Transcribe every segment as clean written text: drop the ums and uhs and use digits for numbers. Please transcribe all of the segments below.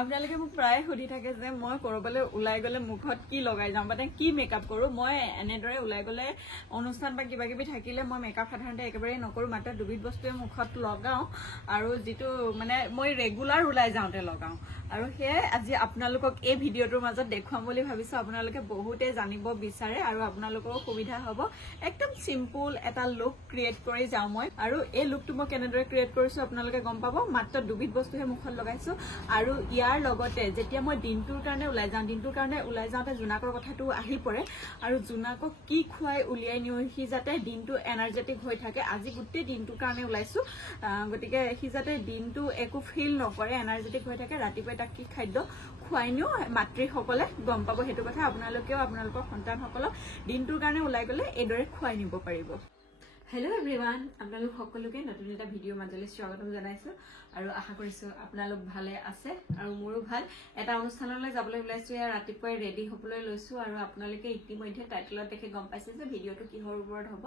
আপোনালোকে মোক প্ৰায় সুধি থাকে যে মই কৰবালৈ ওলাই গলে মুখত কি লগাই যাওঁ মানে কি মেকআপ কৰো মই এনেদৰে ওলাই গলে অনুষ্ঠান বা কিবা কিবি থাকিলে মই মেকআপ সাধাৰণতে একেবাৰে নকৰো মাত্ৰ দুবিধ বস্তুৱে মুখত লগাও আৰু যেটো মানে মই ৰেগুলাৰ ওলাই যাওঁতে লগাও আৰু হে আজি আপোনালোকক এই ভিডিওটোৰ মাজত দেখুৱাম বুলি ভাবিছো আপোনালোকে বহুতে জানিব বিচাৰে আৰু আপোনালোকৰ সুবিধা হ'ব একদম সিম্পল এটা লুক ক্ৰিয়েট কৰি যাও মই আৰু এই লুকটো মই কেনেদৰে ক্ৰিয়েট কৰিছো আপোনালোকে গম পাব মাত্ৰ দুবিধ বস্তুহে মুখত লগাইছো আৰু ইয়াৰ লগতে যেতিয়া মই দিনটোৰ কাৰণে ওলাই যাওঁতে জুনাকৰ কথাটো আহি পৰে আৰু জুনাকক কি খুৱাই উলিয়াই নিও হি যাতে দিনটো এনাৰ্জেটিক হৈ থাকে আজি গোটেই দিনটোৰ কাৰণে ওলাইছো গতিকে হি যাতে দিনটো একো ফিল নকৰে এনাৰ্জেটিক হৈ থাকে ৰাতিপুৱা তাক কি খাদ্য খুৱাই নিও মাতৃসকলে গম পাব হেতু কথা আপোনালোকেও আপোনালোকৰ সন্তানসকলক দিনটোৰ কাৰণে ওলাই গলে এদৰে খুৱাই নিব পাৰিব Hello everyone, আপোনালোক সকলোকে নতুন এটা ভিডিও মাজলৈ স্বাগতম জনাইছো আৰু আশা কৰিছো আপোনালোক ভালে আছে আৰু মোৰো ভাল এটা অনুষ্ঠানলৈ যাবলৈ ওলাইছো ইয়াৰ ৰাতিপুৱাই ৰেডি হ'বলৈ লৈছো আৰু আপোনালোকে ইতিমধ্যে টাইটেলত দেখি গম পাইছে যে ভিডিওটো কিহৰ ওপৰত হ'ব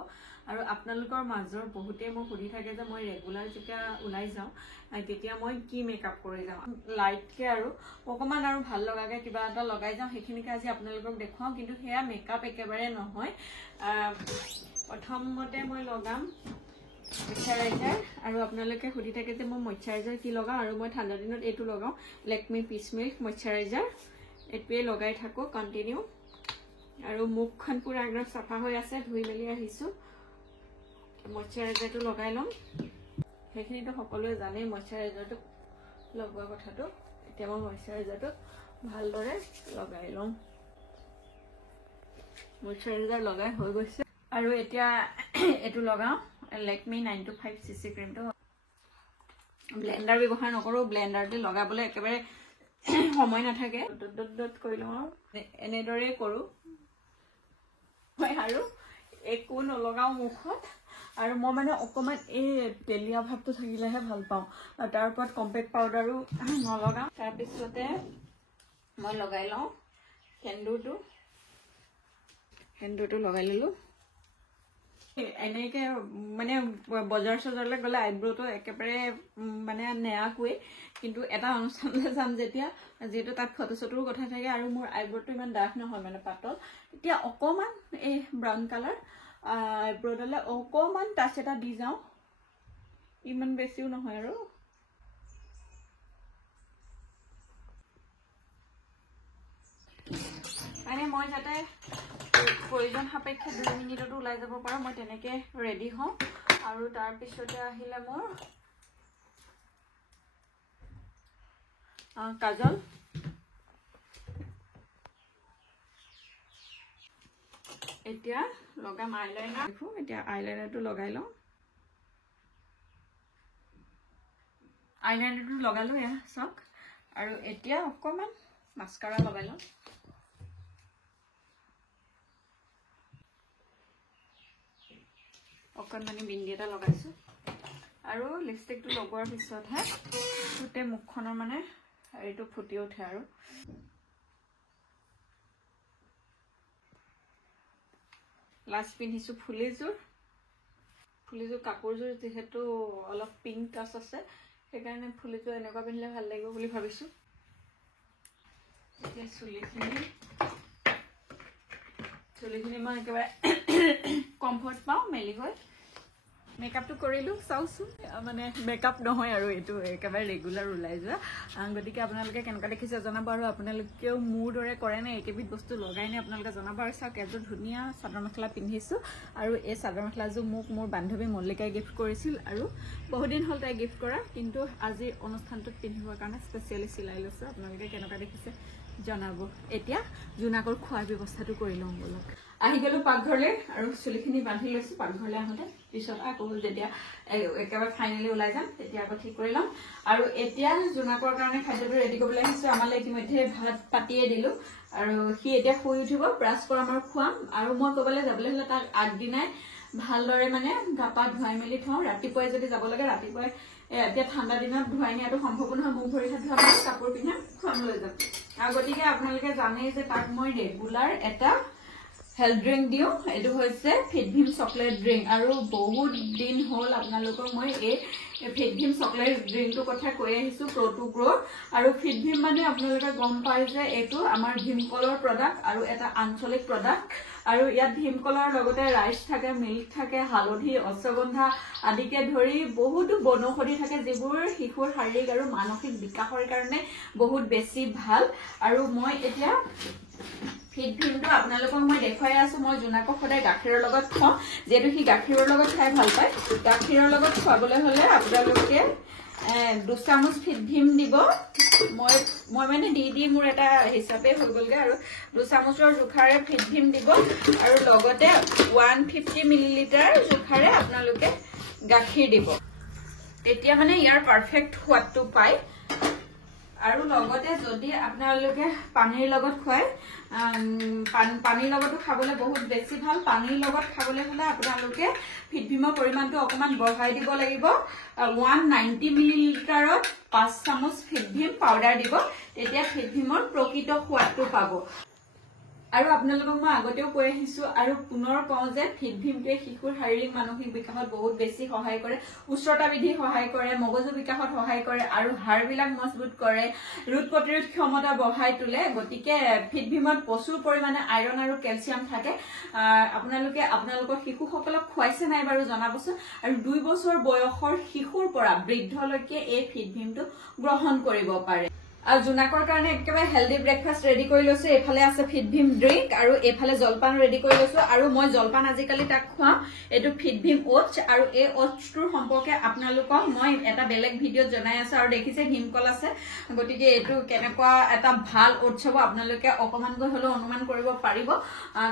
আৰু আপোনালোকৰ মাজৰ বহুতে মোক সুধি থাকে যে মই ৰেগুলাৰ যেতিয়া ওলাই যাওঁ তেতিয়া মই কি মেকআপ কৰি যাওঁ লাইটকে আৰু অকমান আৰু ভাল লগাকে কিবা এটা লগাই যাওঁ হেখিনিকে আজি আপোনালোকক দেখুৱাও কিন্তু হেয়া মেকআপ একেবাৰে নহয় প্ৰথমতে মই লগাম ময়শ্চাৰাইজাৰ আৰু আপোনালোকে সুধি থাকে যে মই ময়শ্চাৰাইজাৰ কি লগাও আৰু মই ঠাণ্ডা দিনত এটো লগাও লেকমি পিচ মিল্ক ময়শ্চাৰাইজাৰ এটোৱে লগাই থাকো কন্টিনিউ আৰু মুখখন পুৰা একদম সাফা হৈ আছে ধুই মেলি আহিছো ময়শ্চাৰাইজাৰটো লগাই লম হেখিনিটো সকলোৱে জানে ময়শ্চাৰাইজাৰটো লগোৱা কথাটো এতিয়া মই ময়শ্চাৰাইজাৰটো ভালদৰে লগাই লম ময়শ্চাৰাইজাৰ লগাই হৈ গৈছে আৰু এতিয়া এটো লগাও লেকমি 925 সিসি ক্ৰীমটো ব্লেন্ডাৰ ব্যৱহাৰ নকৰো ব্লেন্ডাৰতে লগাবলৈ একেবাৰে সময় নাথাকে ডট কৰি লওঁ এনেদৰে কৰো মই আৰু একো নলগাও মুখত আৰু মই মানে অকমান এই তেলিয়া ভাবটো থাকিলেহে ভাল পাওঁ তাৰ ওপৰত কম্পেক্ট পাউডাৰো নলগাও তাৰ পিছতে মই লগাই লওঁ সেন্দুৰটো লগাই ললো এনেকে মানে বজাৰ সজাৰলৈ গলে আইব্ৰোটো একেবাৰে মানে নেয়াকুৱে কিন্তু এটা অনুষ্ঠানলৈ যাম যেতিয়া যেটো তাত ফটোছটোৰ কথা থাকে আৰু মোৰ আইব্ৰোটো ইমান ডাঠ নহয় মানে পাতল এতিয়া অকমান এই ব্ৰাউন কালাৰ আইব্ৰোডলে অকমান টাচ এটা দি যাওঁ ইমান বেছিও নহয় আৰু মানে মই যাতে প্ৰয়োজন সাপেক্ষে 2 মিনিটত ওলাই যাব পাৰো মই তেনেকে ৰেডি হওঁ আৰু তাৰ পিছতে আহিলে মোৰ কাজল এতিয়া লগাম আইলাইনাৰ এতিয়া আইলাইনাৰটো লগাই লওঁ আইলাইনাৰটো লগালো এয়া চক আৰু এতিয়া অকমান মাস্কাৰা লগাই লওঁ অকণমানি বিন্দি এটা লগাইছো আৰু লিপষ্টিকটো লগোৱাৰ পিছতহে ফুটে মুখখনৰ মানে এইটো ফুটি উঠে আৰু লাষ্ট পিন্ধিছো ফুলিযোৰ কাপোৰযোৰ যেহেতু অলপ পিংক টাচ আছে সেইকাৰণে ফুলিযোৰ এনেকুৱা পিন্ধিলে ভাল লাগিব বুলি ভাবিছো এতিয়া চুলিখিনি মই একেবাৰে কমফৰ্ট পাওঁ মেলি গৈ মেকআপটো কৰিলো চাওচোন মানে মেকআপ নহয় আৰু এইটো একেবাৰে ৰেগুলাৰ ওলাই যোৱা গতিকে আপোনালোকে কেনেকুৱা দেখিছে জনাব আৰু আপোনালোকেও মোৰ দৰে কৰে নে একেবিধ বস্তু লগাই নে আপোনালোকে জনাব আৰু চাওক এযোৰ ধুনীয়া চাদৰ মেখেলা পিন্ধিছো আৰু এই চাদৰ মেখেলাযোৰ মোক মোৰ বান্ধৱী মল্লিকাই গিফ্ট কৰিছিল আৰু বহুদিন হ'ল তাই গিফ্ট কৰা কিন্তু আজি অনুষ্ঠানটোত পিন্ধিবৰ কাৰণে স্পেচিয়েলি চিলাই লৈছো আপোনালোকে কেনেকুৱা দেখিছে জনাব এতিয়া জুনাকৰ খোৱাৰ ব্যৱস্থাটো কৰি লওঁ বলক আহি গলো পাকঘৰলৈ আৰু চুলিখিনি বান্ধি লৈছো পাকঘৰলৈ আহোঁতে পিছত আকৌ যেতিয়া একেবাৰে ফাইনেলি ওলাই যাম তেতিয়া আকৌ ঠিক কৰি লম আৰু এতিয়া জুনাকৰ কাৰণে খাদ্যটো ৰেডি কৰিবলৈ আহিছো আমালৈ ইতিমধ্যে ভাত পাতিয়ে দিলো আৰু সি এতিয়া শুই উঠিব ব্ৰাছ কৰা আমাৰ খুৱাম আৰু মই ক'বলৈ যাবলৈ হ'লে তাক আগদিনাই ভালদৰে মানে গাপা ধুৱাই মেলি থওঁ ৰাতিপুৱাই যদি যাব লাগে ৰাতিপুৱাই এতিয়া ঠাণ্ডা দিনত ধুৱাই নিয়াটো সম্ভৱ নহয় মুখ ভৰি হাত ধুৱাম কাপোৰ পিন্ধাম খুৱাম লৈ যাম আৰু গতিকে আপোনালোকে জানেই যে তাক মই ৰেগুলাৰ এটা হেল্থ ড্ৰিংক দিওঁ এইটো হৈছে ফিটভিম চকলেট ড্ৰিংক আৰু বহুত দিন হ'ল আপোনালোকক মই এই ফিটভিম চকলেট ড্ৰিংকটোৰ কথা কৈ আহিছোঁ প্ৰ' টু গ্ৰ' আৰু ফিটভিম মানে আপোনালোকে গম পায় যে এইটো আমাৰ ভীমকলৰ প্ৰডাক্ট আৰু এটা আঞ্চলিক প্ৰডাক্ট আৰু ইয়াত ভীমকলৰ লগতে ৰাইচ থাকে মিল্ক থাকে হালধি অশ্বগন্ধা আদিকে ধৰি বহুতো বনৌষধি থাকে যিবোৰ শিশুৰ শাৰীৰিক আৰু মানসিক বিকাশৰ কাৰণে বহুত বেছি ভাল আৰু মই এতিয়া ফিটভিমটো আপোনালোকক মই দেখুৱাই আছো মই জোনাকক সদায় গাখীৰৰ লগত খাওঁ যেহেতু সি গাখীৰৰ লগত খাই ভাল পায় গাখীৰৰ লগত খুৱাবলৈ হ'লে আপোনালোকে 2 চামুচ ফিটভিম দিব মই মানে দি মোৰ এটা হিচাপে হৈ গ'লগে আৰু 2 চামুচৰ জোখাৰে ফিটভিম দিব আৰু লগতে 150 মিলিলিটাৰ জোখাৰে আপোনালোকে গাখীৰ দিব তেতিয়া মানে ইয়াৰ পাৰফেক্ট সোৱাদটো পায় আৰু লগতে যদি আপোনালোকে পানীৰ লগত খুৱায় পানীৰ লগতো খাবলৈ বহুত বেছি ভাল পানীৰ লগত খাবলৈ হ'লে আপোনালোকে ফিটভিমৰ পৰিমাণটো অকণমান বঢ়াই দিব লাগিব 190 মিলিলিটাৰত 5 চামুচ ফিটভিম পাউডাৰ দিব তেতিয়া ফিটভিমৰ প্ৰকৃত সোৱাদটো পাব আৰু আপোনালোকক মই আগতেও কৈ আহিছো আৰু পুনৰ কওঁ যে ফিটভিমটোৱে শিশুৰ শাৰীৰিক মানসিক বিকাশত বহুত বেছি সহায় কৰে উচ্চতা বৃদ্ধি সহায় কৰে মগজু বিকাশত সহায় কৰে আৰু হাড়বিলাক মজবুত কৰে ৰোগ প্ৰতিৰোধ ক্ষমতা বঢ়াই তোলে গতিকে ফিটভিমত প্ৰচুৰ পৰিমাণে আইৰণ আৰু কেলচিয়াম থাকে আপোনালোকৰ শিশুসকলক খুৱাইছে নাই বাৰু জনাবচোন আৰু 2 বছৰ বয়সৰ শিশুৰ পৰা বৃদ্ধলৈকে এই ফিটভিমটো গ্ৰহণ কৰিব পাৰে আৰু জোনাকৰ কাৰণে একেবাৰে হেলদি ব্ৰেকফাষ্ট ৰেডি কৰি লৈছো এফালে আছে ফিটভিম ড্ৰিংক আৰু এফালে জলপান ৰেডি কৰি লৈছো আৰু মই জলপান আজিকালি তাক খুৱাম এইটো ফিটভিম ওটছ আৰু এই ওটছটোৰ সম্পৰ্কে আপোনালোকক মই এটা বেলেগ ভিডিঅ'ত জনাই আছো আৰু দেখিছে ভীমকল আছে গতিকে এইটো কেনেকুৱা এটা ভাল ওটছ হ'ব আপোনালোকে অকমানকৈ হ'লেও অনুমান কৰিব পাৰিব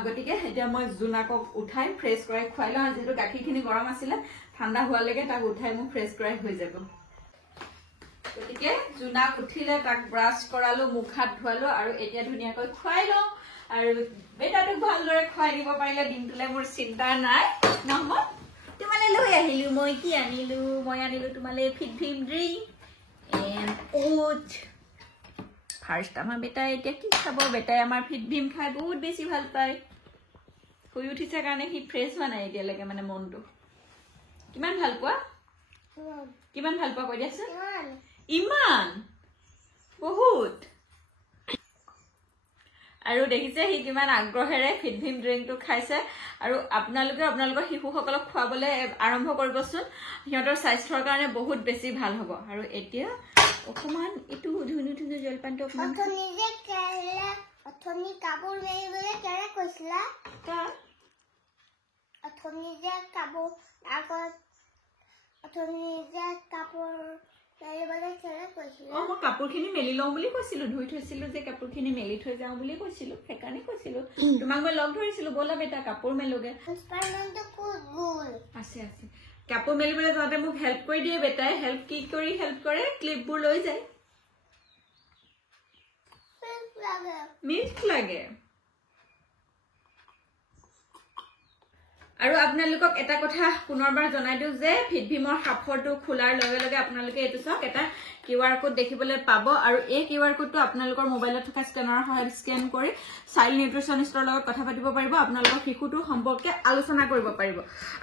গতিকে এতিয়া মই জোনাকক উঠাই ফ্ৰেছ কৰাই খুৱাই লওঁ যিহেতু গাখীৰখিনি গৰম আছিলে ঠাণ্ডা হোৱালৈকে তাক উঠাই মোক ফ্ৰেছ কৰাই হৈ যাব গতিকে জোনাক উঠিলে তাক ব্ৰাছ কৰালো মুখ হাত ধুৱালো আৰু এতিয়া ধুনীয়াকৈ খুৱাই লওঁ আৰু বেটাটোক ভালদৰে খুৱাই দিব পাৰিলে দিনটোলে মোৰ চিন্তা নাই নহয় তোমালে লৈ আহিলো মই কি আনিলো মই আনিলো তোমালে ফিটভিম ড্ৰিংক এণ্ড ওটছ ফাৰ্ষ্ট আমাৰ বেটাই এতিয়া কি খাব বেটাই আমাৰ ফিটভিম খাই বহুত বেছি ভাল পায় শুই উঠিছে কাৰণে সি ফ্ৰেছ হোৱা নাই এতিয়ালৈকে মানে মনটো কিমান ভাল পোৱা কৈ দিয়াচোন ইমান বহুত আৰু দেখিছে সি কিমান আগ্ৰহেৰে ফিটভিম ড্ৰিংকটো খাইছে আৰু আপোনালোকৰ শিশুসকলক খুৱাবলৈ আৰম্ভ কৰিবচোন সিহঁতৰ স্বাস্থ্যৰ কাৰণে বহুত বেছি ভাল হ'ব আৰু এতিয়া অকমান এইটো ধুনু জলপানটো অথনি কাপোৰ মেলিবলৈ কেনে কৈছিলা অথনি যে কাপোৰ মই কাপোৰখিনি মেলি লওঁ বুলি কৈছিলো ধুই থৈছিলো যে কাপোৰখিনি মেলি থৈ যাওঁ বুলি কৈছিলো সেইকাৰণে কৈছিলো তোমাক মই লগ ধৰিছিলো ব'লা বেটা কাপোৰ মেলোগে আছে কাপোৰ মেলিবলৈ যাওঁতে মোক হেল্প কৰি দিয়ে বেটাই হেল্প কৰে ক্লিপবোৰ লৈ যায় মিল্ক লাগে আৰু আপোনালোকক এটা কথা পুনৰবাৰ জনাই দিওঁ যে ফিটভিমৰ সাফৰটো খোলাৰ লগে লগে আপোনালোকে এইটো চাওক এটা QR কোড দেখিবলৈ পাব আৰু এই QR কোডটো আপোনালোকৰ মোবাইলত থকা স্কেনাৰৰ সহায়ত স্কেন কৰি চাইল্ড নিউট্ৰিচনিষ্টৰ লগত কথা পাতিব পাৰিব আপোনালোকৰ শিশুটোৰ সম্পৰ্কে আলোচনা কৰিব পাৰিব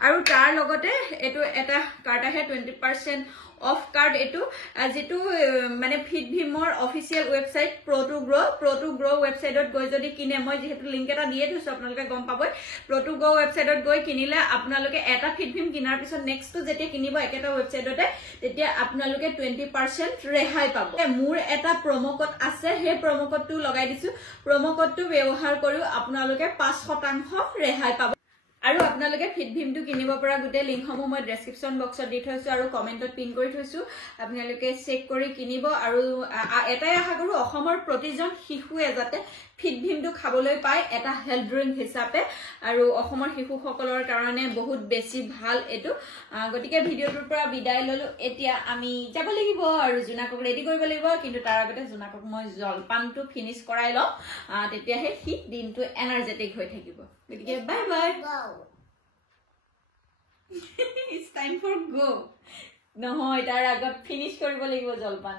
আৰু তাৰ লগতে এইটো এটা কাৰ্ড আহে 20% অফ কাৰ্ড এইটো যেটো মানে ফিটভিমৰ অফিচিয়েল ওয়েবসাইট pro2grow ওয়েবসাইটত গৈ যদি কিনে মই যেহেতু লিংক এটা দিয়ে থৈছো আপোনালোকে গম পাবই pro2grow ওয়েবসাইটত গৈ কিনিলে আপোনালোকে এটা ফিটভিম কিনাৰ পিছত নেক্সট যেতিয়া কিনিব একেটা ওয়েবসাইটতে তেতিয়া আপোনালোকে 20% ৰেহাই পাব মোৰ এটা প্ৰমো কোড আছে হে প্ৰমো কোডটো লগাই দিছো প্ৰমো কোডটো ব্যৱহাৰ কৰি আপোনালোকে 5% ৰেহাই পাব আৰু আপোনালোকে ফিটভিমটো কিনিব পৰা গোটেই লিংকসমূহ মই ডেসক্ৰিপচন বক্সত দি থৈছো আৰু কমেন্টত পিন কৰি থৈছো আপোনালোকে চেক কৰি কিনিব আৰু এটাই আশা কৰো অসমৰ প্ৰতিজন শিশুৱে যাতে ফিটভিমটো খাবলৈ পায় এটা হেলথ ড্ৰিংক হিচাপে আৰু অসমৰ শিশুসকলৰ কাৰণে বহুত বেছি ভাল এটো গতিকে ভিডিওটোৰ পৰা বিদায় ললো এতিয়া আমি যাব লাগিব আৰু জোনাকক ৰেডি কৰিব লাগিব কিন্তু তাৰ আগতে জোনাকক মই জলপানটো ফিনিশ কৰাই লওঁ তেতিয়াহে হি দিনটো এনাৰ্জেটিক হৈ থাকিব গতিকে bye bye It's time for go নহয় তাৰ আগত ফিনিশ কৰিব লাগিব জলপান